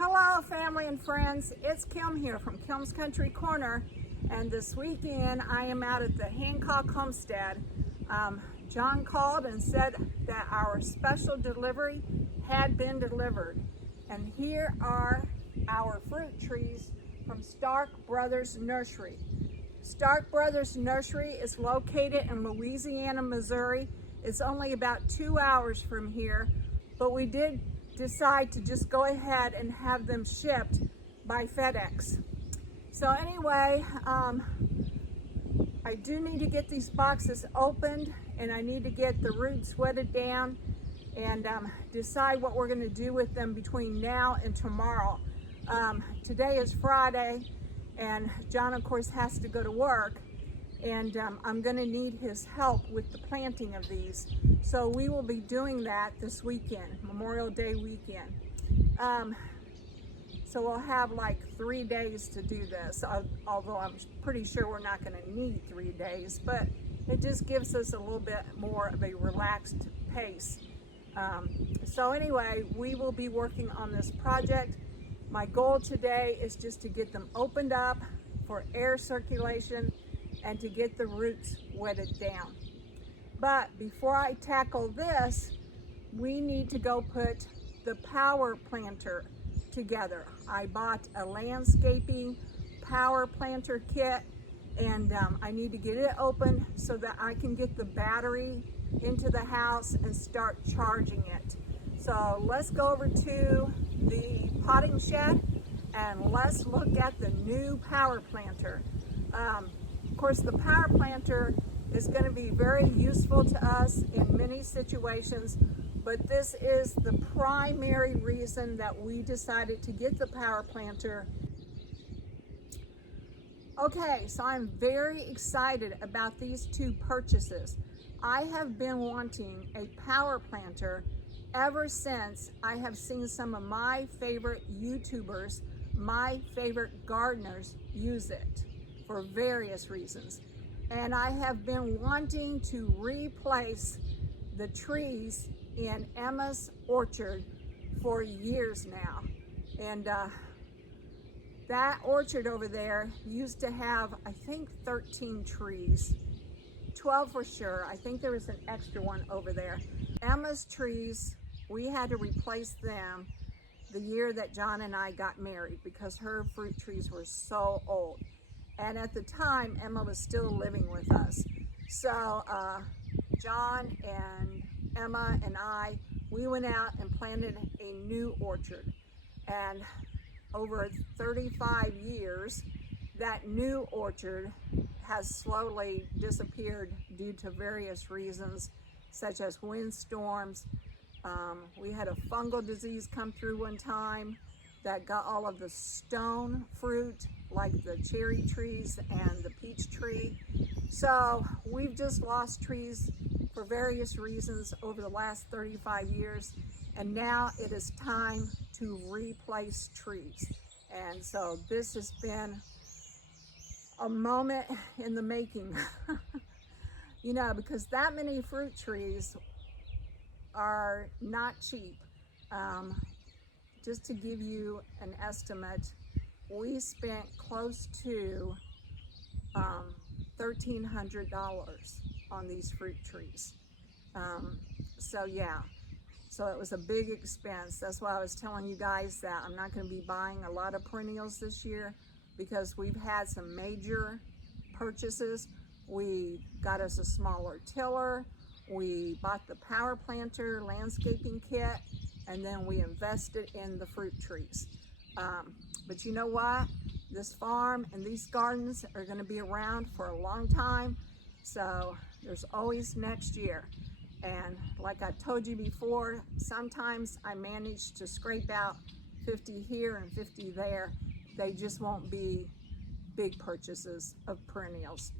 Hello family and friends, it's Kim here from Kim's Country Corner, and this weekend I am out at the Hancock Homestead. John called and said that our special delivery had been delivered, and here are our fruit trees from Stark Brothers Nursery. Stark Brothers Nursery is located in Louisiana, Missouri. It's only about 2 hours from here, but we did decide to just go ahead and have them shipped by FedEx. So anyway, I do need to get these boxes opened, and I need to get the roots wetted down and decide what we're going to do with them between now and tomorrow. Today is Friday, and John of course has to go to work, and I'm going to need his help with the planting of these. So we will be doing that this weekend, Memorial Day weekend. So we'll have like 3 days to do this, although I'm pretty sure we're not going to need 3 days, but it just gives us a little bit more of a relaxed pace. So anyway, we will be working on this project. My goal today is just to get them opened up for air circulation and to get the roots wetted down. But before I tackle this, we need to go put the power planter together. I bought a landscaping power planter kit, and I need to get it open so that I can get the battery into the house and start charging it. So let's go over to the potting shed and let's look at the new power planter. Of course, the power planter is going to be very useful to us in many situations, but this is the primary reason that we decided to get the power planter. Okay, so I'm very excited about these two purchases. I have been wanting a power planter ever since I have seen some of my favorite YouTubers, my favorite gardeners use it for various reasons. And I have been wanting to replace the trees in Emma's orchard for years now. And that orchard over there used to have, I think, 13 trees, 12 for sure. I think there was an extra one over there. Emma's trees, we had to replace them the year that John and I got married because her fruit trees were so old. And at the time, Emma was still living with us. So John and Emma and I, we went out and planted a new orchard. And over 35 years, that new orchard has slowly disappeared due to various reasons, such as windstorms. We had a fungal disease come through one time that got all of the stone fruit, like the cherry trees and the peach tree. So we've just lost trees for various reasons over the last 35 years, and now it is time to replace trees. And so this has been a moment in the making, you know, because that many fruit trees are not cheap. Just to give you an estimate, we spent close to $1,300 on these fruit trees. So yeah, so it was a big expense. That's why I was telling you guys that I'm not going to be buying a lot of perennials this year, because we've had some major purchases. We got us a smaller tiller, we bought the power planter landscaping kit, and then we invested in the fruit trees. But you know what? This farm and these gardens are going to be around for a long time, so there's always next year. And like I told you before, sometimes I manage to scrape out 50 here and 50 there. They just won't be big purchases of perennials.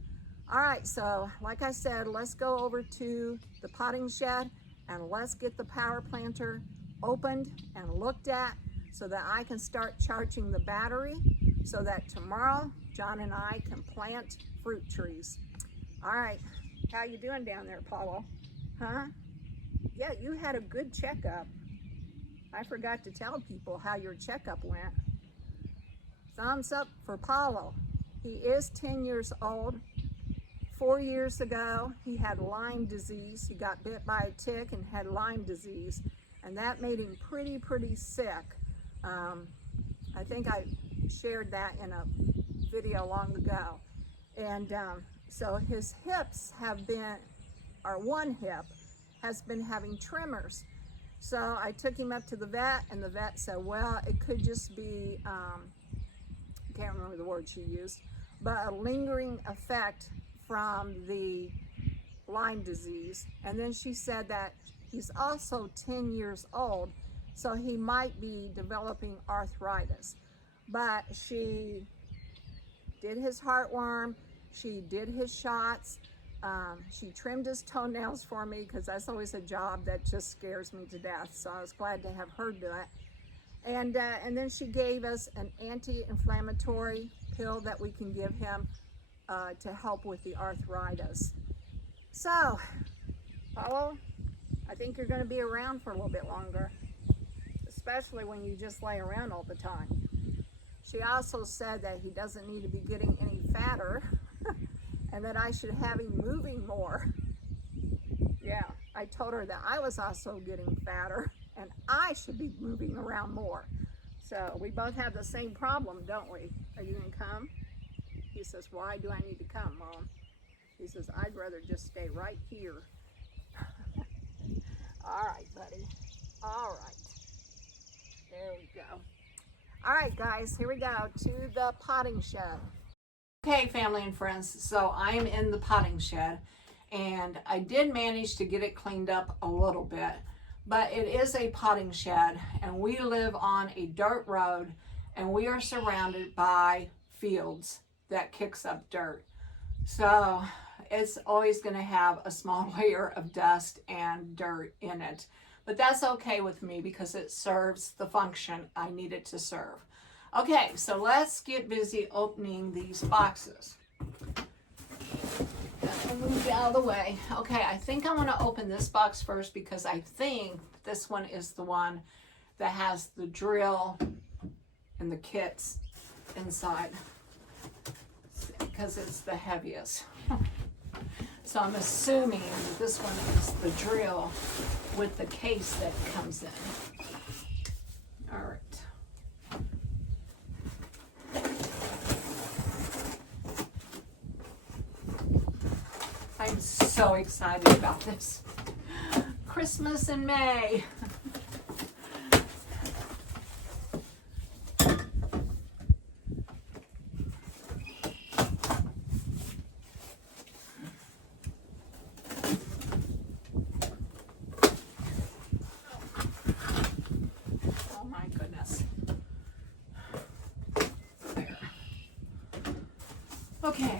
All right, so like I said, let's go over to the potting shed and let's get the power planter opened and looked at so that I can start charging the battery so that tomorrow John and I can plant fruit trees. All right, how you doing down there, Paulo? Huh? Yeah, you had a good checkup. I forgot to tell people how your checkup went. Thumbs up for Paulo. He is 10 years old. 4 years ago, he had Lyme disease. He got bit by a tick and had Lyme disease, and that made him pretty sick. I think I shared that in a video long ago. And so his hips have been, or one hip has been having tremors. So I took him up to the vet, and the vet said, well, it could just be, I can't remember the word she used, but a lingering effect from the Lyme disease. And then she said that he's also 10 years old, so he might be developing arthritis. But she did his heartworm, she did his shots, she trimmed his toenails for me, because that's always a job that just scares me to death. So I was glad to have her do it. And then she gave us an anti-inflammatory pill that we can give him to help with the arthritis. So, Paulo, I think you're going to be around for a little bit longer, especially when you just lay around all the time. She also said that he doesn't need to be getting any fatter and that I should have him moving more. Yeah, I told her that I was also getting fatter and I should be moving around more. So we both have the same problem, don't we? Are you going to come? He says, why do I need to come, Mom? He says, I'd rather just stay right here. All right, buddy. All right. There we go. All right, guys, here we go to the potting shed. Okay, family and friends, so I'm in the potting shed, and I did manage to get it cleaned up a little bit, but it is a potting shed, and we live on a dirt road, and we are surrounded by fields that kicks up dirt. So it's always going to have a small layer of dust and dirt in it. But that's okay with me because it serves the function I need it to serve. Okay, so let's get busy opening these boxes. I'll move it out of the way. Okay, I think I want to open this box first because I think this one is the one that has the drill and the kits inside, because it's the heaviest. So I'm assuming that this one is the drill with the case that comes in. All right. I'm so excited about this. Christmas in May. Okay.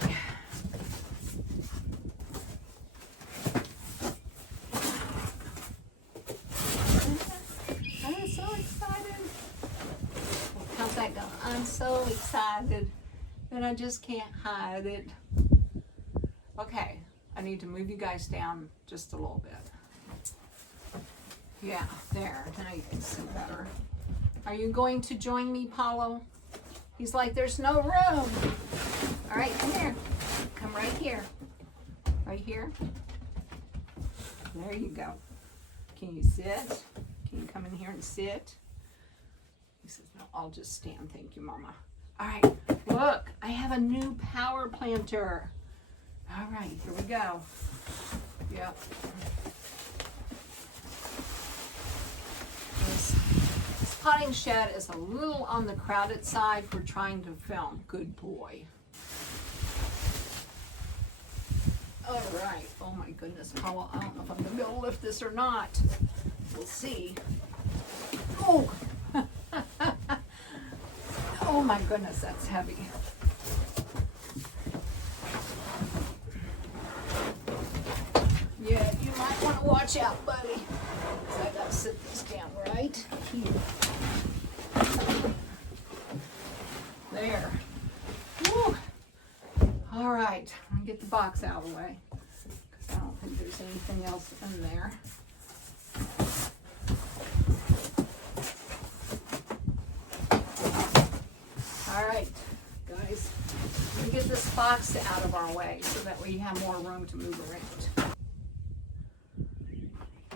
I'm so excited. How's that going? I'm so excited that I just can't hide it. Okay, I need to move you guys down just a little bit. Yeah, there. Now you can see better. Are you going to join me, Paulo? He's like, there's no room. All right, come here. Come right here. Right here. There you go. Can you sit? Can you come in here and sit? He says, no, I'll just stand. Thank you, Mama. All right, look, I have a new power planter. All right, here we go. Yep. This potting shed is a little on the crowded side for trying to film. Good boy. All right. Oh my goodness, Paula, I don't know if I'm gonna be able to lift this or not. We'll see. Oh. Oh my goodness, that's heavy. Yeah, you might want to watch out, buddy. 'Cause I gotta sit this down right here. There. Woo. All right, I'm gonna get the box out of the way because I don't think there's anything else in there. this box out of our way so that we have more room to move around.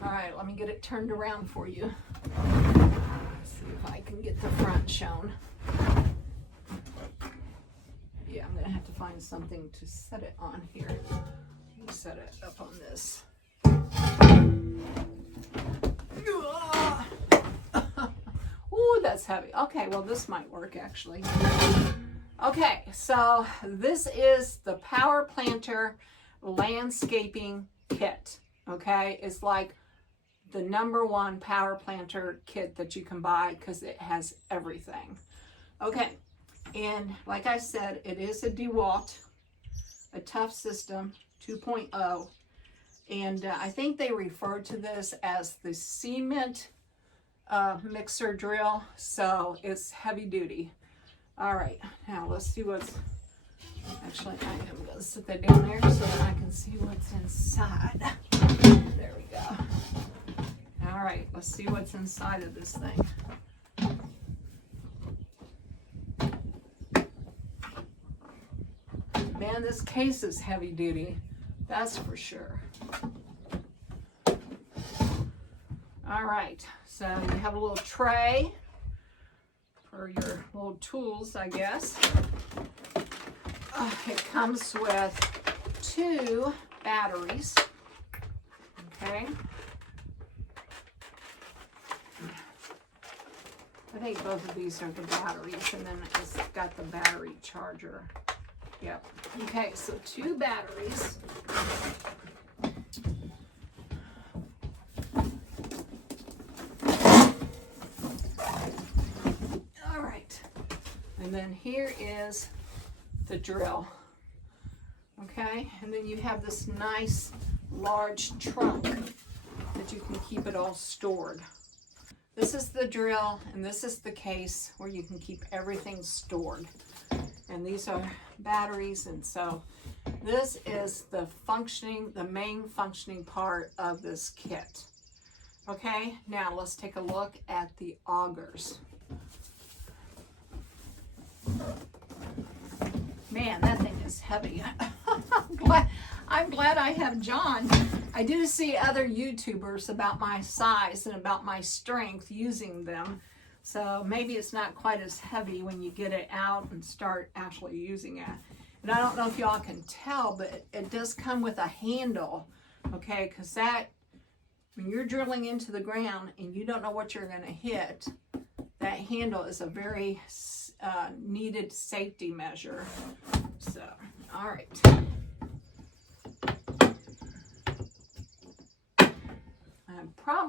All right, let me get it turned around for you. Let's see if I can get the front shown. Yeah, I'm gonna have to find something to set it on here. Let me set it up on this. Ooh, that's heavy. Okay, well this might work actually. Okay, so this is the Power Planter Landscaping Kit. Okay, it's like the #1 power planter kit that you can buy because it has everything. Okay, and like I said, it is a DeWalt, a Tough System 2.0, and I think they refer to this as the cement mixer drill, so it's heavy duty. All right, now let's see what's, actually I am going to sit that down there so that I can see what's inside. There we go. All right, let's see what's inside of this thing. Man, this case is heavy duty, that's for sure. All right, so you have a little tray for your little tools, I guess. It comes with 2 batteries, okay? I think both of these are the batteries, and then it's got the battery charger. Yep. Okay, so 2 batteries. All right. And then here is the drill. Okay, and then you have this nice large trunk that you can keep it all stored. This is the drill, and this is the case where you can keep everything stored. And these are batteries, and so this is the main functioning part of this kit. Okay, now let's take a look at the augers. Man, that thing is heavy. I'm glad I have John. I do see other YouTubers about my size and about my strength using them. So maybe it's not quite as heavy when you get it out and start actually using it. And I don't know if y'all can tell, but it does come with a handle, okay? Because that, when you're drilling into the ground and you don't know what you're going to hit, that handle is a very needed safety measure. So, all right.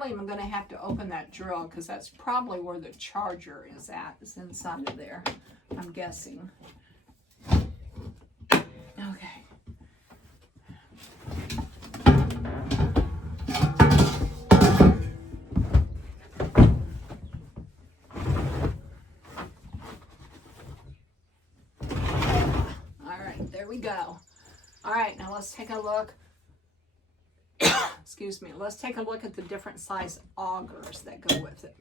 I'm going to have to open that drill because that's probably where the charger is at. It's inside of there, I'm guessing. Okay. All right, there we go. All right, now let's take a look. Excuse me, let's take a look at the different size augers that go with it.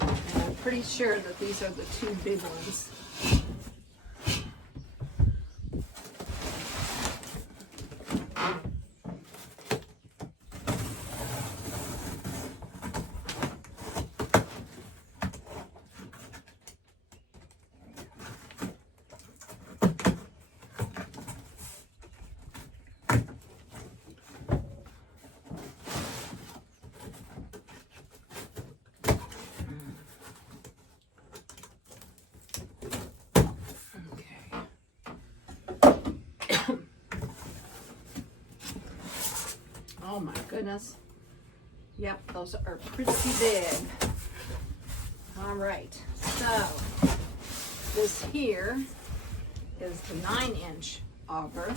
And I'm pretty sure that these are the 2 big ones. Oh my goodness. Yep, those are pretty big. All right, so this here is the 9-inch auger.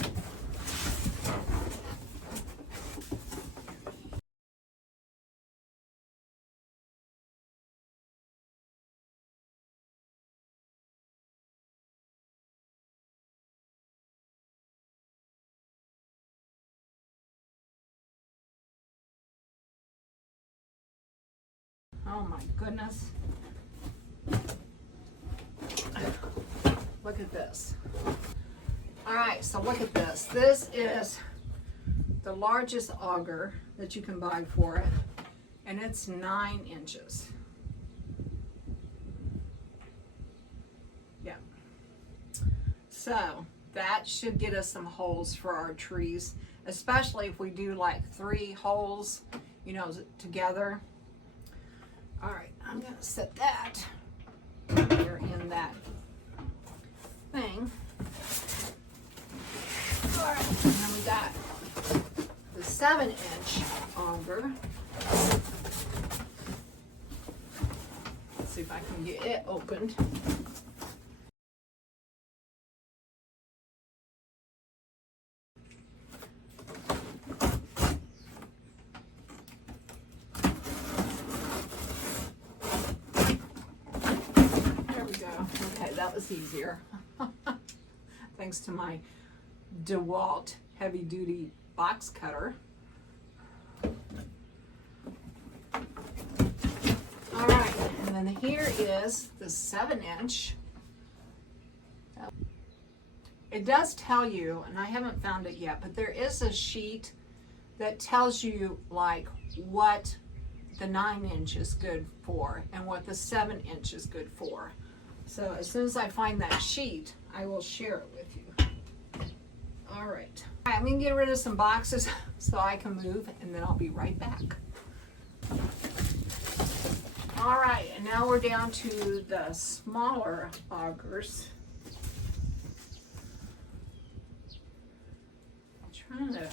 Oh my goodness. look at this. All right, so look at this. This is the largest auger that you can buy for it, and it's 9 inches. Yeah. So that should get us some holes for our trees, especially if we do like 3 holes, you know, together. All right, I'm gonna set that here in that thing. All right, and then we got the 7-inch auger. Let's see if I can get it opened. There we go. Okay, that was easier. Thanks to my DeWalt heavy duty box cutter. All right, and then here is the 7-inch. It does tell you, and I haven't found it yet, but there is a sheet that tells you like what the 9-inch is good for and what the 7-inch is good for. So as soon as I find that sheet, I will share it with you. All right, I'm gonna get rid of some boxes so I can move, and then I'll be right back. All right, and now we're down to the smaller augers. I'm trying to,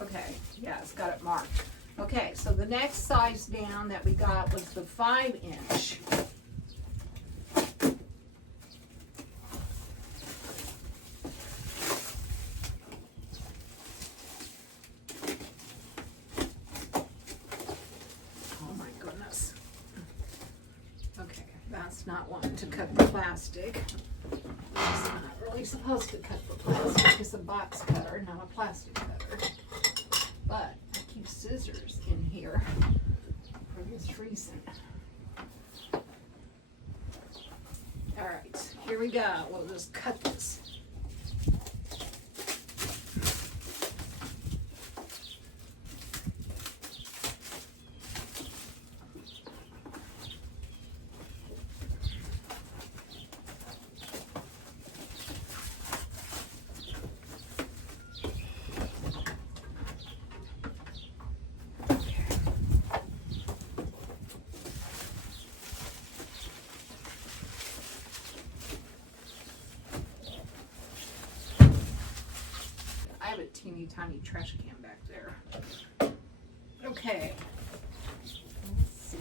okay, yeah, it's got it marked. Okay, so the next size down that we got was the 5-inch. Not wanting to cut the plastic. It's not really supposed to cut the plastic. It's a box cutter, not a plastic cutter. But I keep scissors in here for this reason. All right, here we go. We'll just cut this. A teeny tiny trash can back there. Okay. Let's see.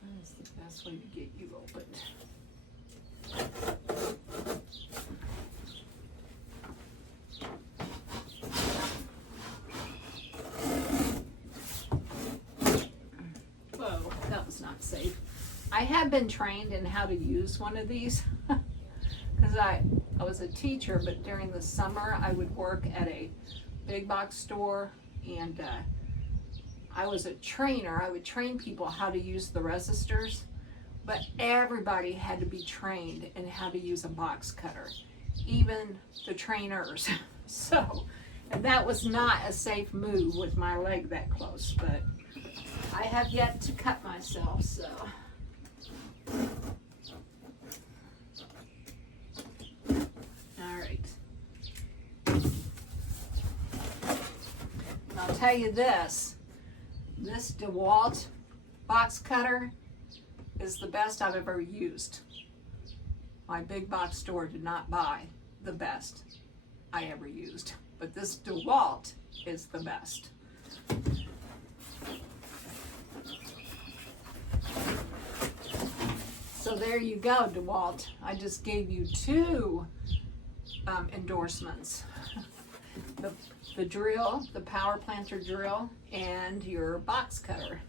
What is the best way to get you opened? Whoa, that was not safe. I have been trained in how to use one of these. Because I was a teacher, but during the summer I would work at a big box store, and I was a trainer. I would train people how to use the resistors, but everybody had to be trained in how to use a box cutter, even the trainers. So, and that was not a safe move with my leg that close, but I have yet to cut myself, so. I'll tell you this DeWalt box cutter is the best I've ever used. My big box store did not buy the best I ever used, but this DeWalt is the best. So there you go, DeWalt. I just gave you 2 endorsements. The drill, the power planter drill, and your box cutter.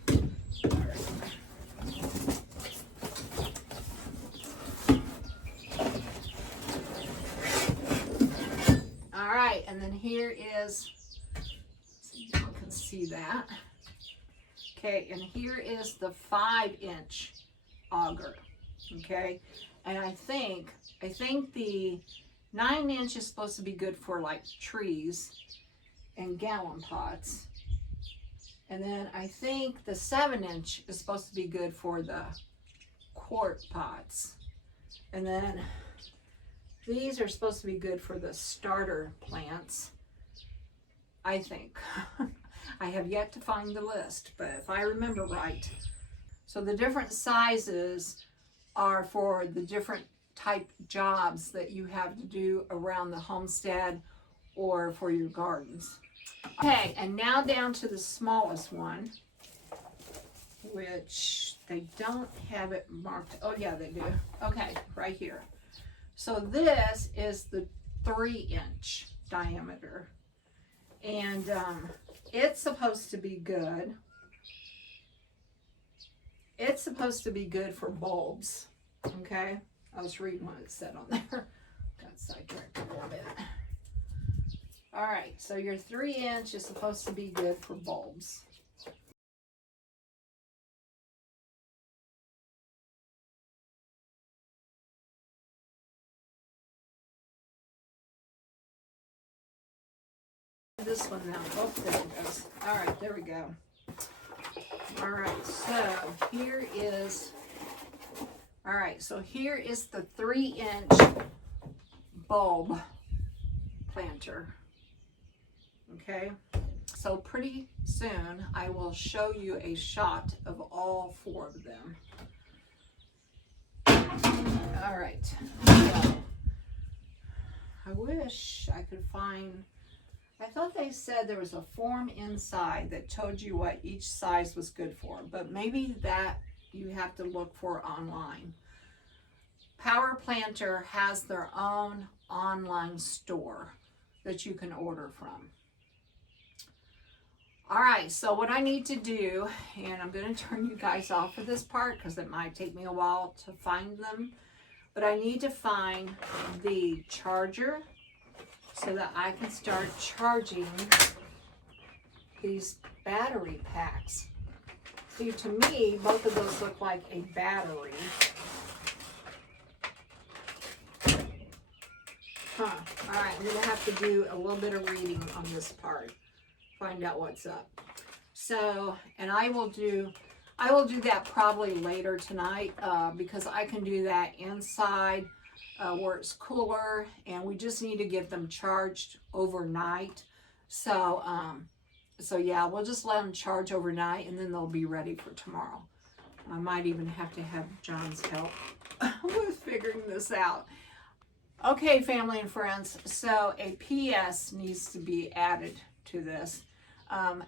All right, and then here is, so you can see that. Okay, and here is the 5-inch auger. Okay, and I think the 9-inch is supposed to be good for like trees and gallon pots. And then I think the 7-inch is supposed to be good for the quart pots. And then these are supposed to be good for the starter plants, I think. I have yet to find the list, but if I remember right. So the different sizes are for the different type jobs that you have to do around the homestead or for your gardens. Okay, and now down to the smallest one, which they don't have it marked. Oh yeah, they do. Okay, right here. So this is the 3-inch diameter, and it's supposed to be good. It's supposed to be good for bulbs. Okay, I was reading what it said on there. Got sidetracked a little bit. All right, so your 3-inch is supposed to be good for bulbs. This one now. Oh, there it goes. All right, there we go. All right, so here is, here is the 3-inch bulb planter. Okay, so pretty soon I will show you a shot of all 4 of them. All right, so I wish I could find, I thought they said there was a form inside that told you what each size was good for, but maybe that you have to look for online. Power Planter has their own online store that you can order from. All right, so what I need to do, and I'm going to turn you guys off of this part because it might take me a while to find them, but I need to find the charger so that I can start charging these battery packs. See, to me, both of those look like a battery. All right, I'm gonna have to do a little bit of reading on this part, find out what's up. So, and I will do that probably later tonight because I can do that inside where it's cooler, and we just need to get them charged overnight. So, so yeah, we'll just let them charge overnight, and then they'll be ready for tomorrow. I might even have to have John's help with figuring this out. Okay, family and friends, so a PS needs to be added to this.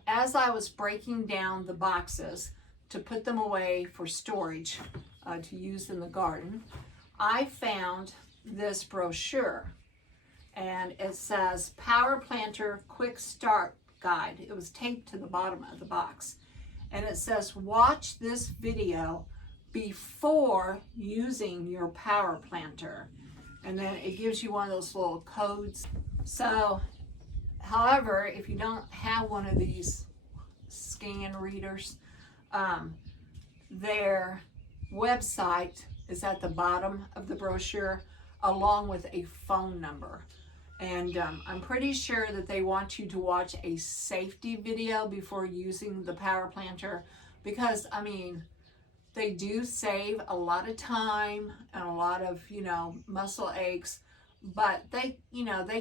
As I was breaking down the boxes to put them away for storage to use in the garden, I found this brochure, and it says Power Planter Quick Start Guide. It was taped to the bottom of the box, and it says watch this video before using your Power Planter, and then it gives you one of those little codes. So however, if you don't have one of these scan readers, their website is at the bottom of the brochure along with a phone number. And I'm pretty sure that they want you to watch a safety video before using the Power Planter, because I mean, they do save a lot of time and a lot of, muscle aches, but they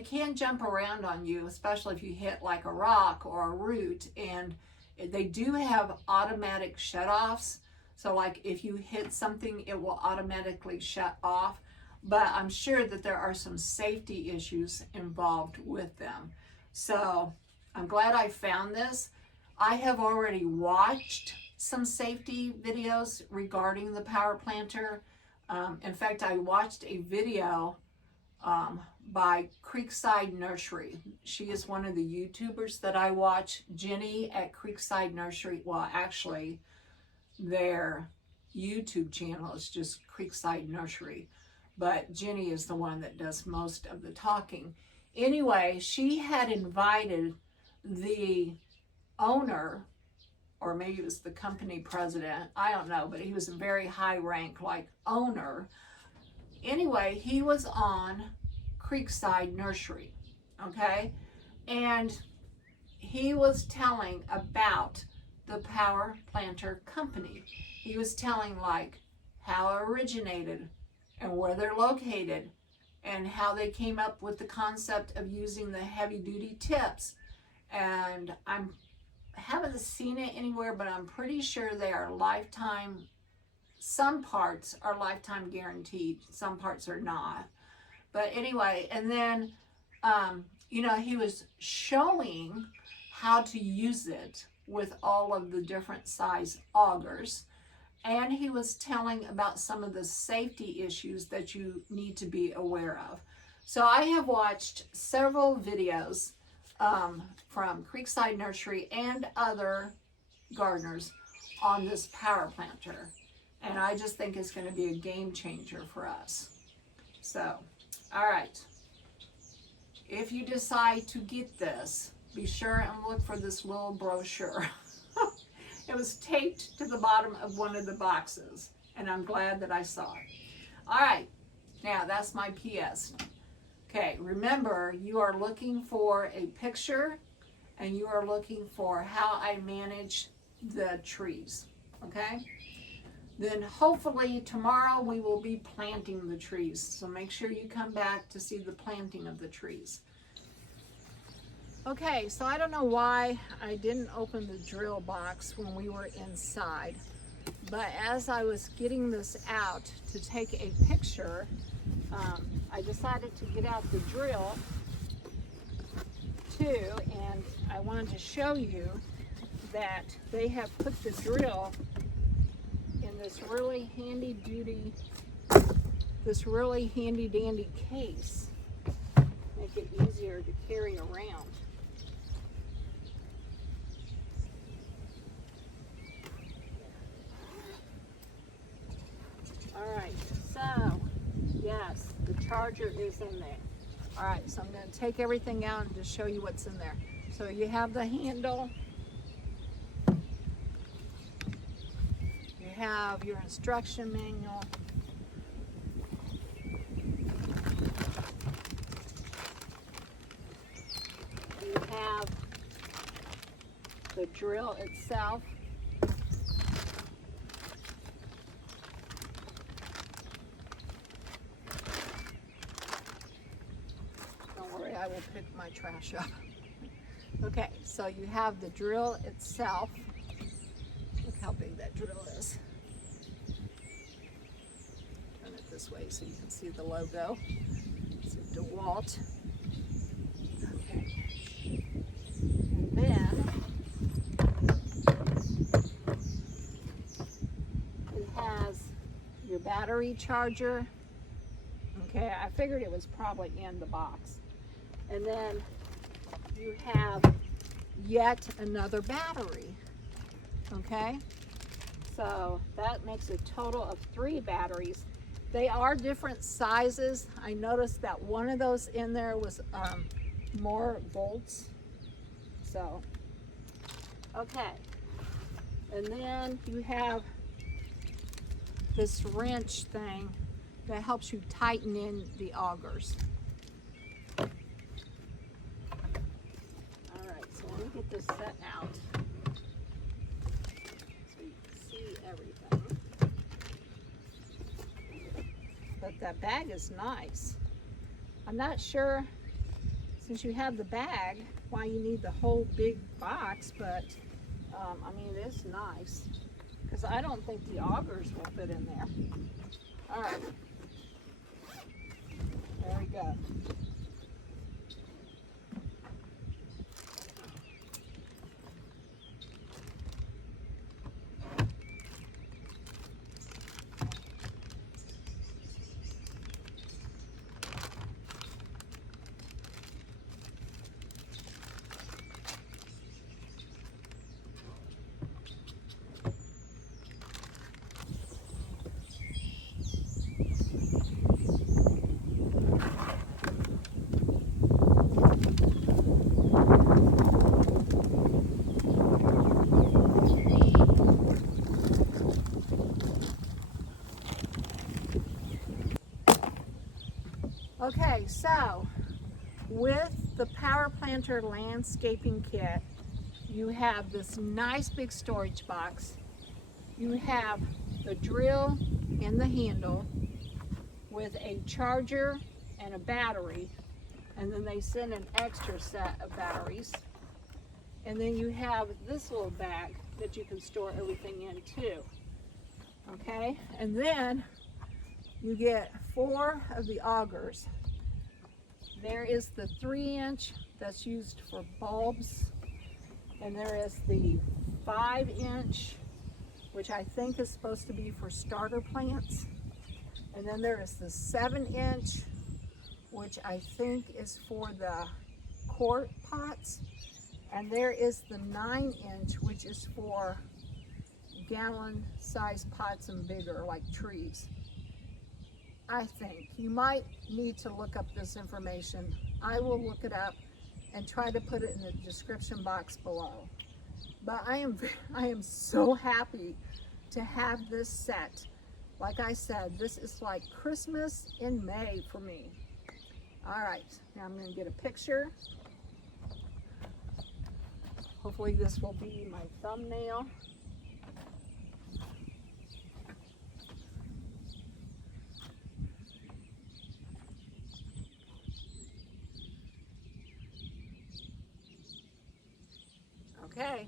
can jump around on you, especially if you hit like a rock or a root. And they do have automatic shutoffs. So like if you hit something, it will automatically shut off. But I'm sure that there are some safety issues involved with them. So I'm glad I found this. I have already watched some safety videos regarding the Power Planter. In fact, I watched a video by Creekside Nursery. She is one of the YouTubers that I watch. Jenny at Creekside Nursery. Well, actually, their YouTube channel is just Creekside Nursery, but Jenny is the one that does most of the talking. Anyway, she had invited the owner or maybe it was the company president, I don't know, but he was a very high rank, like, owner. Anyway, he was on Creekside Nursery, okay? And he was telling about the Power Planter Company. He was telling, like, how it originated and where they're located and how they came up with the concept of using the heavy-duty tips. And I haven't seen it anywhere, but I'm pretty sure they are lifetime. Some parts are lifetime guaranteed, some parts are not. But anyway, and then, you know, he was showing how to use it with all of the different size augers. And he was telling about some of the safety issues that you need to be aware of. So I have watched several videos from Creekside Nursery and other gardeners on this power planter. And I just think it's going to be a game changer for us. So, all right. If you decide to get this, be sure and look for this little brochure. It was taped to the bottom of one of the boxes, and I'm glad that I saw it. All right, now that's my PS. Okay, remember, you are looking for a picture, and you are looking for how I manage the trees, okay? Then hopefully tomorrow we will be planting the trees, so make sure you come back to see the planting of the trees. Okay, so I don't know why I didn't open the drill box when we were inside, but as I was getting this out to take a picture, I decided to get out the drill too, and I wanted to show you that they have put the drill in this really handy dandy case, make it easier to carry around. All right, so yes, the charger is in there. All right, so I'm going to take everything out and just show you what's in there. So you have the handle, you have your instruction manual, you have the drill itself, I will pick my trash up. Okay, so you have the drill itself. Look how big that drill is. Turn it this way so you can see the logo. It's a DeWalt. Okay. And then it has your battery charger. Okay, I figured it was probably in the box. And then you have yet another battery, okay? So that makes a total of 3 batteries. They are different sizes. I noticed that one of those in there was more volts. So, okay. And then you have this wrench thing that helps you tighten in the augers. Let me get this set out so you can see everything. But that bag is nice. I'm not sure, since you have the bag, why you need the whole big box, but I mean, it is nice because I don't think the augers will fit in there. All right, there we go. Okay, so with the Power Planter landscaping kit, you have this nice big storage box. You have the drill and the handle with a charger and a battery, and then they send an extra set of batteries. And then you have this little bag that you can store everything in too. Okay, and then you get 4 of the augers. There is the 3-inch that's used for bulbs, and there is the 5-inch, which I think is supposed to be for starter plants. And then there is the 7-inch, which I think is for the quart pots. And there is the 9-inch, which is for gallon-sized pots and bigger, like trees. I think you might need to look up this information. I will look it up and try to put it in the description box below. But I am so happy to have this set. Like I said, this is like Christmas in May for me. All right, now I'm going to get a picture. Hopefully this will be my thumbnail. Okay.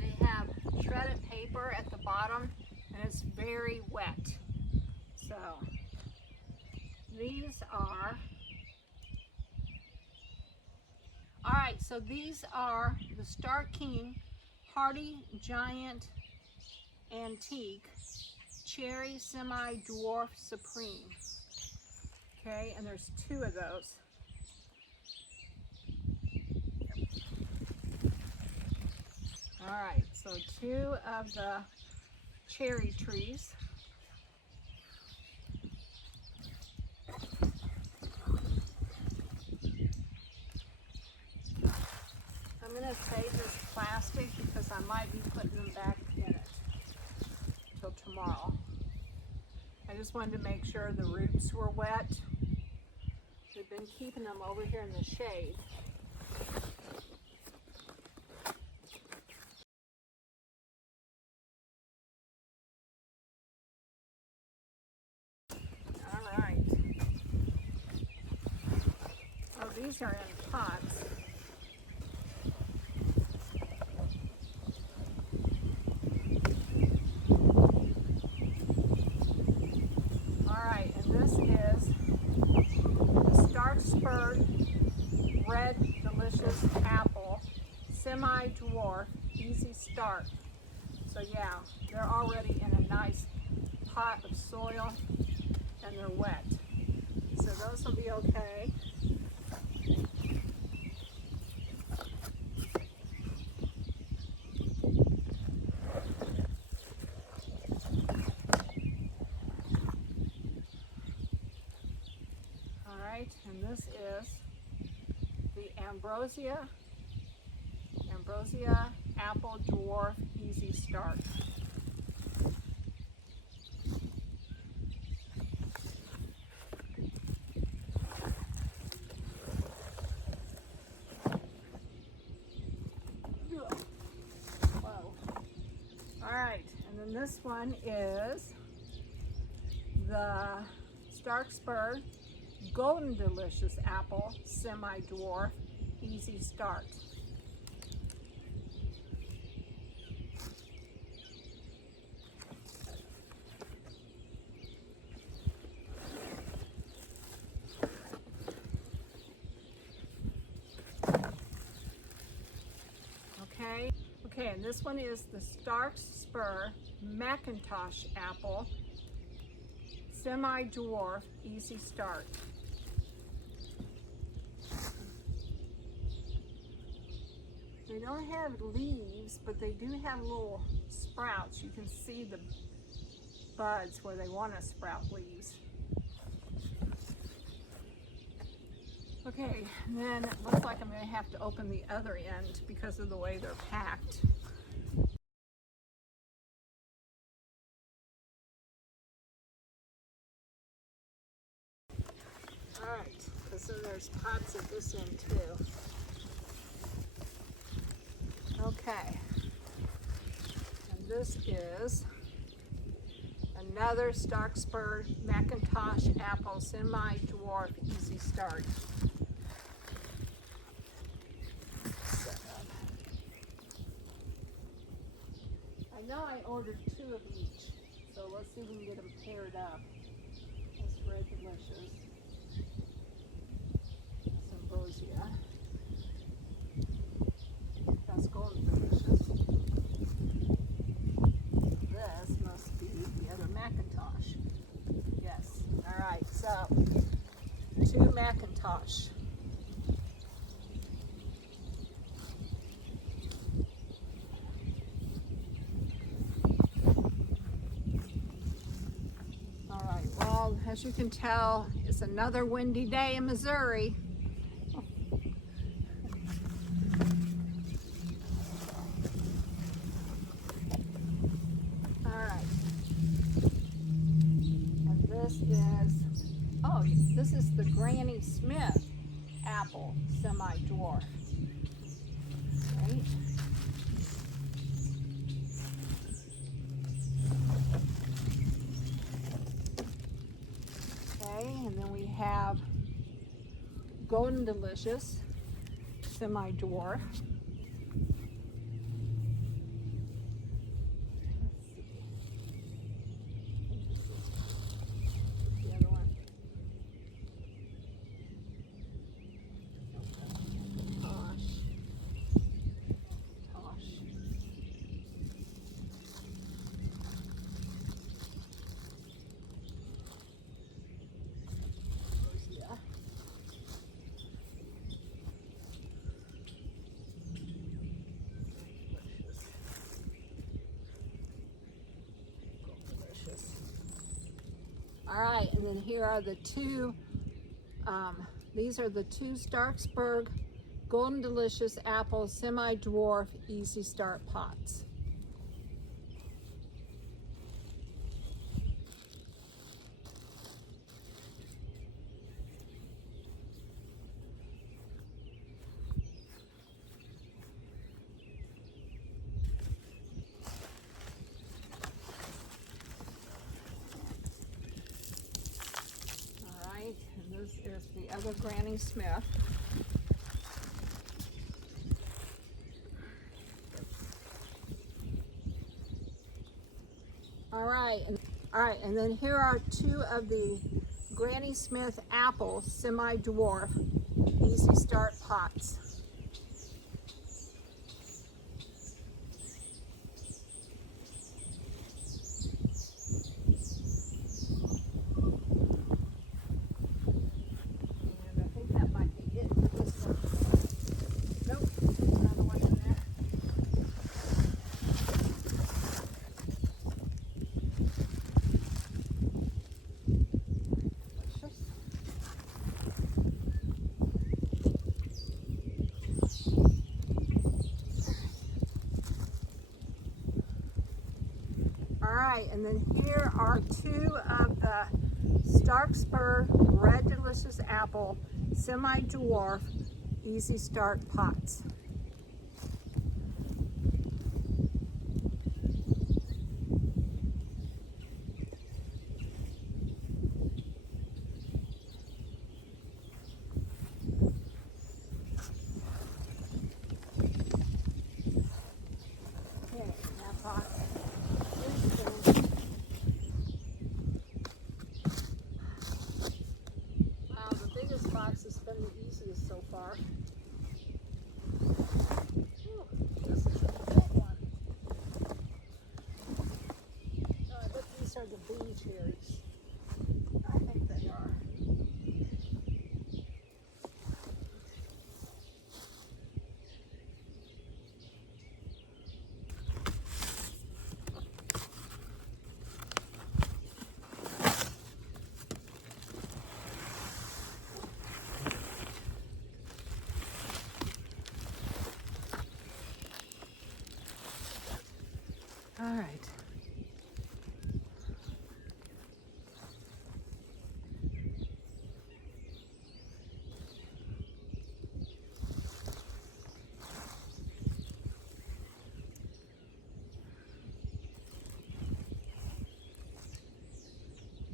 They have shredded paper at the bottom, and it's very wet. So these are, all right, so these are the Stark King Hardy Giant Antique Cherry Semi-Dwarf Supreme. Okay, and there's 2 of those. All right, so 2 of the cherry trees. I'm going to save this plastic because I might be putting them back in it till tomorrow. I just wanted to make sure the roots were wet. We've been keeping them over here in the shade. All right. Oh, these are in pots. Red Delicious Apple Semi-Dwarf Easy Start. So yeah, they're already in a nice pot of soil and they're wet. So those will be okay. All right, and this is the Ambrosia Apple Dwarf Easy Start. Whoa. All right, and then this one is the Stark Spur Golden Delicious Apple Semi-Dwarf Easy Start. Okay, and this one is the Stark Spur Macintosh Apple, semi-dwarf, easy start. They don't have leaves, but they do have little sprouts. You can see the buds where they want to sprout leaves. Okay, and then it looks like I'm going to have to open the other end because of the way they're packed. Alright, because then there's pots at this end too. Okay, and this is another Stark Spur Macintosh Apple semi-dwarf easy start. I know I ordered 2 of each, so let's see if we can get them paired up. That's Red Delicious. Ambrosia. That's Golden Delicious. This must be the other Macintosh. Yes. Alright, so 2 Macintosh. Alright, well, as you can tell, it's another windy day in Missouri. This is the Granny Smith Apple semi-dwarf. Right? Okay, and then we have Golden Delicious semi-dwarf. All right, and then here are the 2, these are the 2 Starksburg Golden Delicious Apple Semi-Dwarf Easy Start Pots. This is the other Granny Smith. All right, and then here are 2 of the Granny Smith Apple Semi-Dwarf Easy Start Pots. And then here are 2 of the Starkspur Red Delicious Apple Semi-Dwarf Easy Start Pots. Has been the easiest so far. are the Bing cherries. I think they are. All right.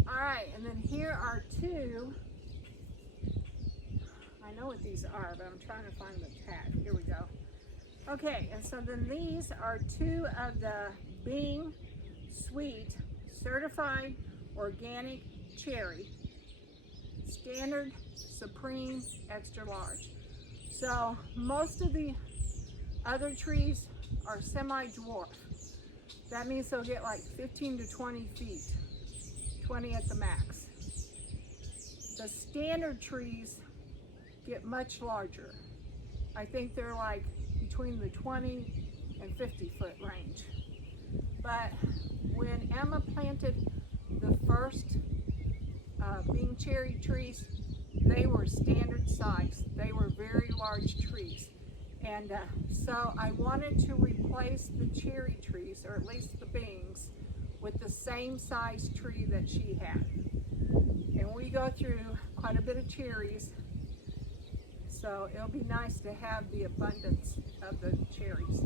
All right, and then here are two. I know what these are, but I'm trying to find the tag. Here we go. Okay, and so then these are two of the Bing Sweet Certified Organic Cherry, Standard, Supreme, Extra Large. So most of the other trees are semi-dwarf. That means they'll get like 15 to 20 feet, 20 at the max. The standard trees get much larger. I think they're like between the 20 and 50 foot range. But when Emma planted the first Bing cherry trees, they were standard size. They were very large trees. And so I wanted to replace the cherry trees, or at least the Bings, with the same size tree that she had. And we go through quite a bit of cherries, so it'll be nice to have the abundance of the cherries.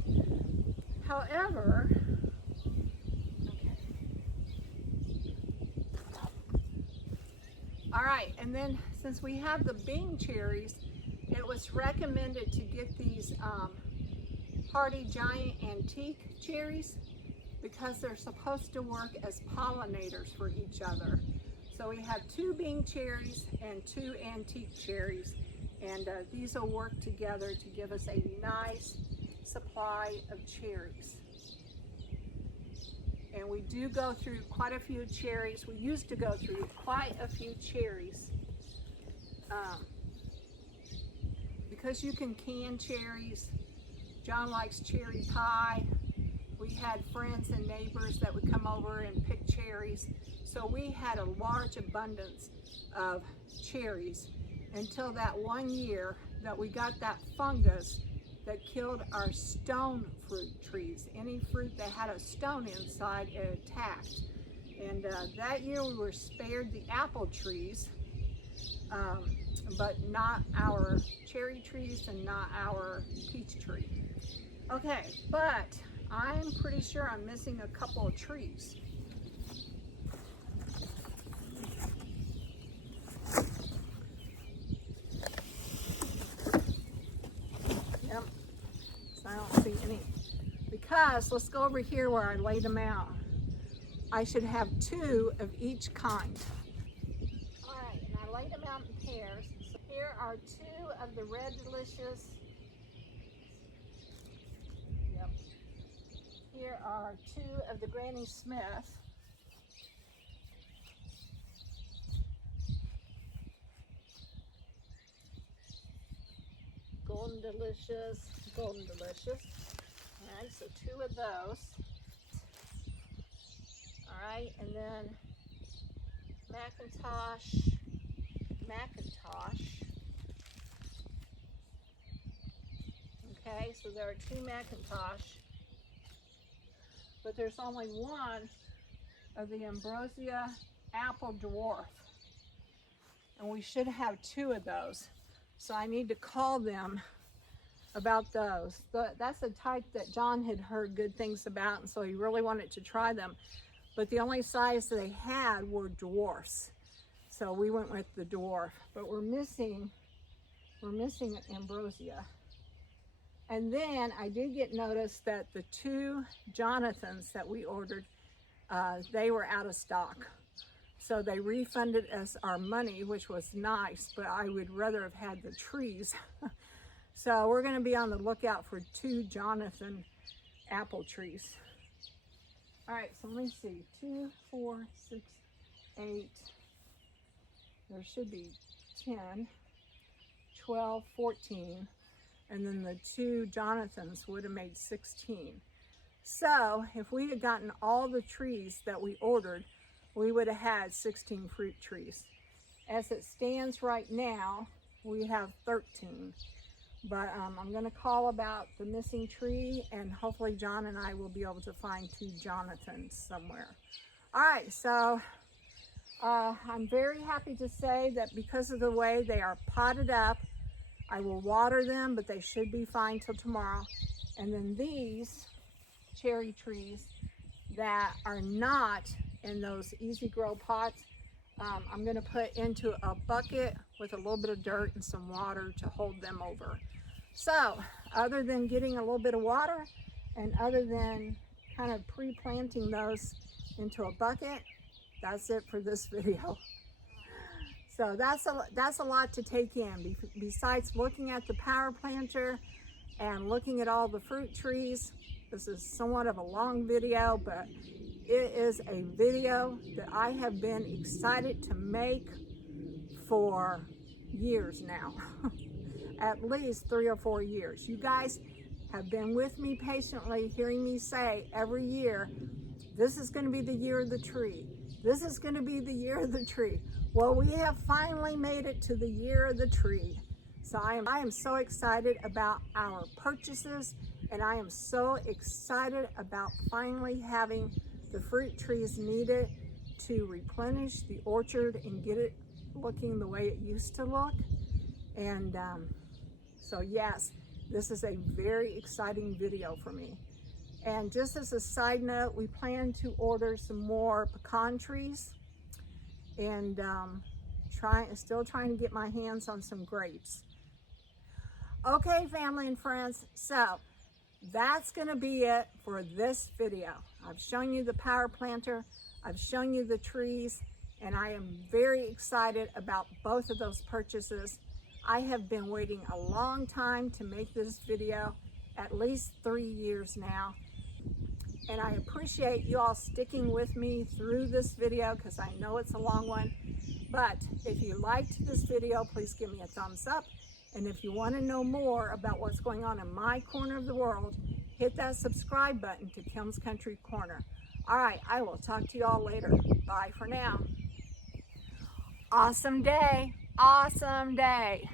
However, all right, and then since we have the Bing cherries, it was recommended to get these Hardy Giant Antique cherries because they're supposed to work as pollinators for each other. So we have two Bing cherries and two antique cherries, and these will work together to give us a nice supply of cherries. And we do go through quite a few cherries. We used to go through quite a few cherries because you can can cherries. John likes cherry pie. We had friends and neighbors that would come over and pick cherries. So we had a large abundance of cherries until that one year that we got that fungus that killed our stone fruit trees. Any fruit that had a stone inside, it attacked. And that year we were spared the apple trees, but not our cherry trees and not our peach tree. Okay, but I'm pretty sure I'm missing a couple of trees. Yep, so I don't see any. Because, let's go over here where I laid them out. I should have two of each kind. All right, and I laid them out in pairs. So here are two of the Red Delicious. Yep. Here are two of the Granny Smith. Golden Delicious, Golden Delicious. All right, so two of those. All right, and then Macintosh. Okay, so there are two Macintosh, but there's only one of the Ambrosia Apple Dwarf, and we should have two of those. So I need to call them about those. That's a type that John had heard good things about, and so he really wanted to try them. But the only size they had were dwarfs. So we went with the dwarf, but we're missing Ambrosia. And then I did get notice that the two Jonathans that we ordered, they were out of stock. So they refunded us our money, which was nice, but I would rather have had the trees. So we're gonna be on the lookout for two Jonathan apple trees. All right, so let me see. 2, 4, 6, 8. There should be 10, 12, 14. And then the 2 Jonathans would have made 16. So if we had gotten all the trees that we ordered, we would have had 16 fruit trees. As it stands right now, we have 13. But I'm going to call about the missing tree, and hopefully John and I will be able to find 2 Jonathans somewhere. All right, so I'm very happy to say that because of the way they are potted up, I will water them, but they should be fine till tomorrow. And then these cherry trees that are not in those easy grow pots, I'm going to put into a bucket with a little bit of dirt and some water to hold them over. So other than getting a little bit of water and other than kind of pre-planting those into a bucket, that's it for this video. So that's a lot to take in. Besides looking at the power planter and looking at all the fruit trees, this is somewhat of a long video, but it is a video that I have been excited to make for years now. At least 3 or 4 years. You guys have been with me patiently, hearing me say every year, this is going to be the year of the tree. This is going to be the year of the tree. Well, we have finally made it to the year of the tree. So I am so excited about our purchases, and I am so excited about finally having the fruit trees needed to replenish the orchard and get it looking the way it used to look. And so yes, this is a very exciting video for me. And just as a side note, we plan to order some more pecan trees, and still trying to get my hands on some grapes. Okay, family and friends, so that's gonna be it for this video. I've shown you the power planter, I've shown you the trees, and I am very excited about both of those purchases. I have been waiting a long time to make this video, at least 3 years now. And I appreciate you all sticking with me through this video because I know it's a long one. But if you liked this video, please give me a thumbs up. And if you want to know more about what's going on in my corner of the world, hit that subscribe button to Kim's Country Corner. All right, I will talk to you all later. Bye for now. Awesome day. Awesome day.